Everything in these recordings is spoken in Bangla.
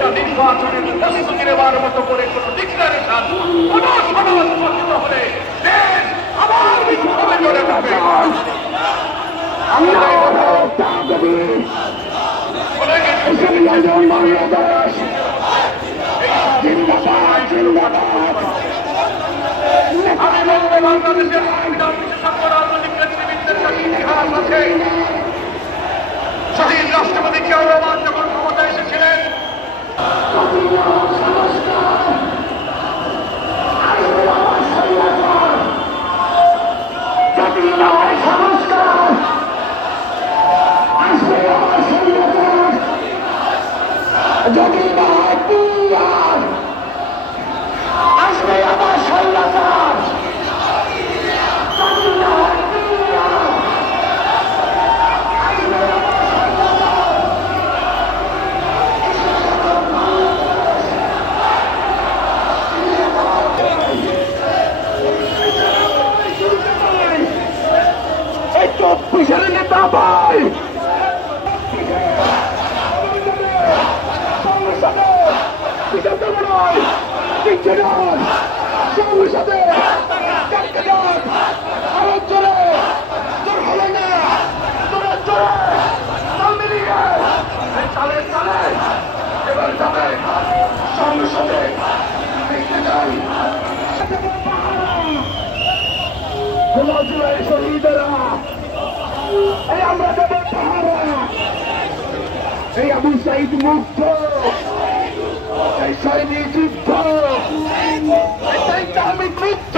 একটা নির্বাচনের প্রস্তুতি নেওয়ার মতো করে কোন ডিক্লারেশন কোন সমাজ গঠিত হলে দেশ আবার বিক্ষোভে চলে যাবে। আমি বলবো বাংলাদেশের সংবিধান বিশেষজ্ঞ রাজনৈতিক নেতৃবৃন্দের কাছে ইতিহাস আছে। শহীদ রাষ্ট্রপতি জিয়াউর রহমান যখন ক্ষমতায় এসেছিলেন নেতা ভাই সংসদে আরো জোরে তোর হলো না তোরা জোরে চালে চালে এবার যাবে সংসদে শহীদেরা এই আমরা যাবো পাহারা এই আবু সাইদ মুক্ত এই সৈনিক যুদ্ধ হামিদ মুক্ত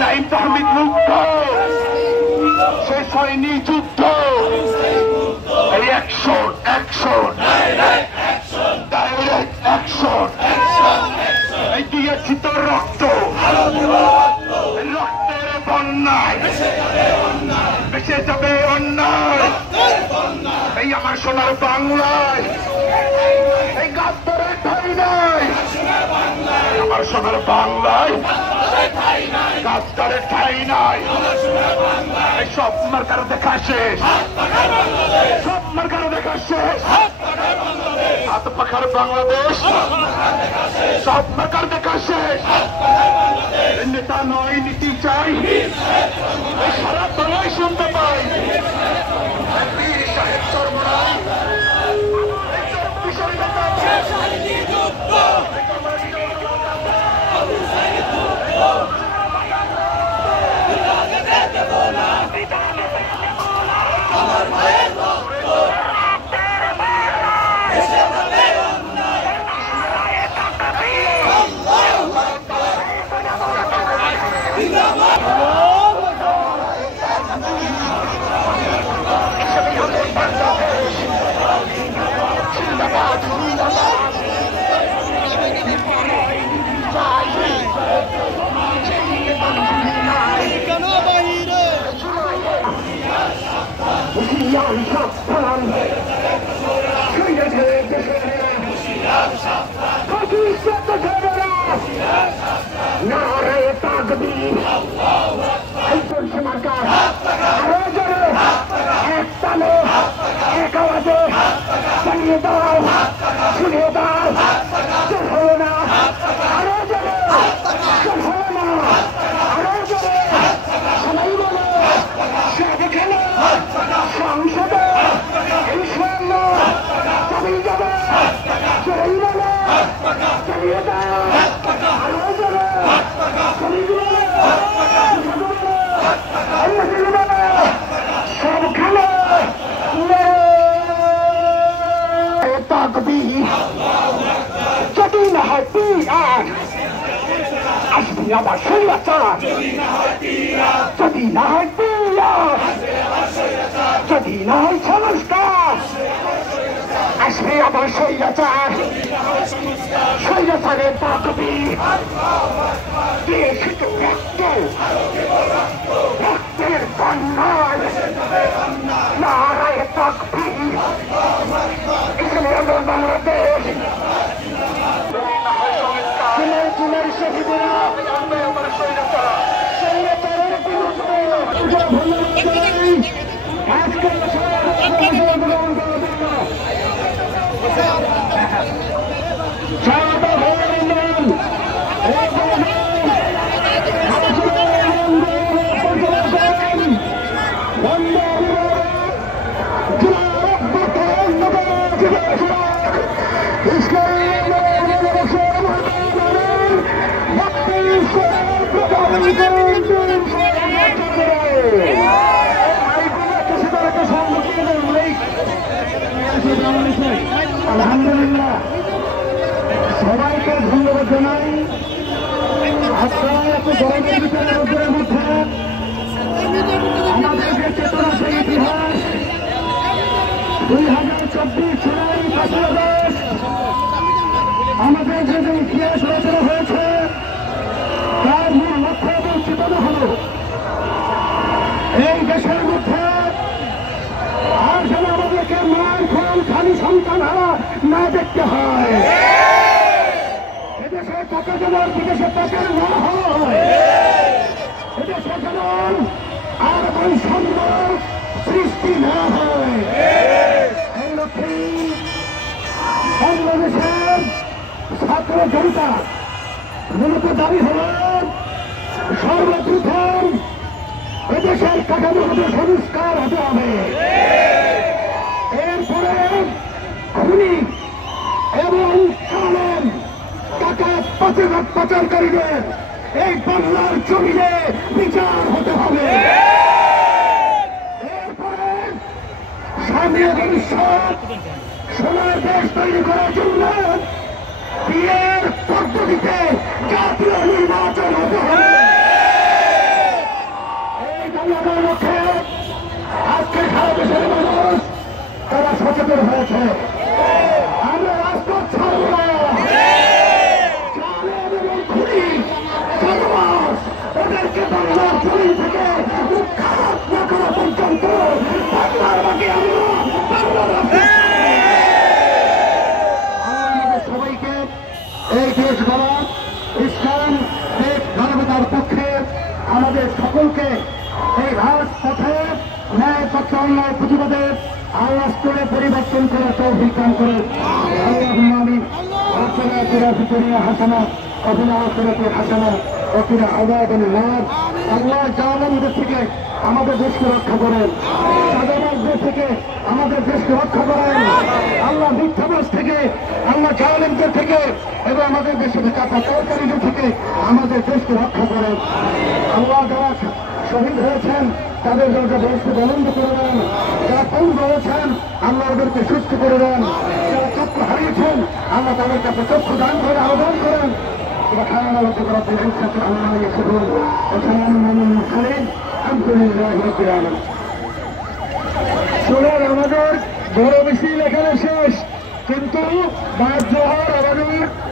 নাইম হামিদ মুক্ত সে সৈনিক যুদ্ধ এই অ্যাকশন অ্যাকশন ডাইরেক্ট অ্যাকশন এই দিয়েছি তোর রক্ত রক্তের বন্যায় বেঁচে যাবে অন্যায় এই আমার সোনার বাংলায় এই গাদ্দারের ঠাই নাই আমার সোনার বাংলায় গাদ্দারের ঠাই নাই এই সব মার্কার দেখা শেষ সব মার্কার দেখা শেষ হাত পাখার বাংলাদেশ সব মার্কার দেখা শেষ নেতা নয় নীতি চাই সারা বাংলায় শুনতে পাই পীর সাহেব চরমরাই আমার মায়ের আবার শৈলাচার যদি না হয় যদি না হয় সংস্কার আসবে আবার শৈলাচার শৈলাচারের পাকবি দেশ রক্ত রক্তের বন্যায় নারায় পাকবি এখানে আমার বাংলাদেশ শহীদেরা আজকে আলহামদুলিল্লাহ, সবাইকে ধন্যবাদ জানাই। আপনারা এত গরমের ভিতরে রোদের মধ্যে আমাদের যে চেতনা, সেই ইতিহাস 2024 জুলাই 5ই আগস্ট আমাদের যে ইতিহাস রচনা হয়েছে তার মূল লক্ষ্য এবং চেতনা হল এই দেশের মধ্যে আর যেন আমাদেরকে মায়ের ফল খালি সন্তান হারা না দেখতে হয়। এদেশে টাকা যেমন বিদেশে টাকা না হয়, এদেশে যেমন আর বৈষম্য সৃষ্টি না হয়, এই লক্ষ্যে বাংলাদেশের ছাত্র জনতা মূলত দাবি হল সর্বপ্রথম এদেশের কাঠামোগত সংস্কার হতে হবে। এরপরে খুনি এবং কালের টাকা পাচারকারীদের এই বাংলার জমিনে বিচার হতে হবে। এরপরে সামনে ভবিষ্যৎ সোনার দেশ তৈরি করার জন্য বিয়ের পদ্ধতিতে জাতীয় নির্বাচন হতে হবে। এই দাবির লক্ষ্যে আজকে সারা দেশের মানুষ তারা সচেতন হয়েছে। আমরা রাজপথ ছাড়ব না। ওদেরকে বাংলার জমিন থেকে উৎখাত না করা পর্যন্ত বাংলার বাকি আমাদের সবাইকে এই দেশ গড়া ইসলাম দেশ মানবতার পক্ষে আমাদের সকলকে এই রাজপথে ন্যায় পক্ষে অন্যায় প্রতিবাদে আওয়াজ করে পরিবর্তন করার তৌফিক দান করে আল্লাহুম্মা আমিন। রব্বানা আতিনা ফিদ দুনিয়া হাসানাহ ওয়া ফিল আখিরাতি হাসানাহ ওয়া কিনা আযাবান নার। আল্লাহ জালিমদের থেকে আমাদের দেশকে রক্ষা করেন, চাঁদাবাজদের থেকে আমাদের দেশকে রক্ষা করেন, আল্লাহ মিথ্যাবাজ থেকে, আল্লাহ জালিমদের থেকে এবং আমাদের দেশে থাকা পাচারকারীদের থেকে আমাদের দেশকে রক্ষা করেন। আল্লাহ যারা শহীদ হয়েছেন তাদের দরজা বেহেশতে বুলন্দ করে দেন, যারা পঙ্গু হয়েছেন আল্লাহ ওদেরকে সুস্থ করে দেন, যারা চক্ষু হারিয়েছেন আল্লাহ তাদের কাছে চক্ষু দান করে আহ্বান করেন। سبحان ربك رب العزة عما يصفون وسلام على المرسلين الحمد لله رب العالمين। চলেন, আমাদের বড় মিছিল এখানে শেষ, কিন্তু বাদ জোহর আমাদের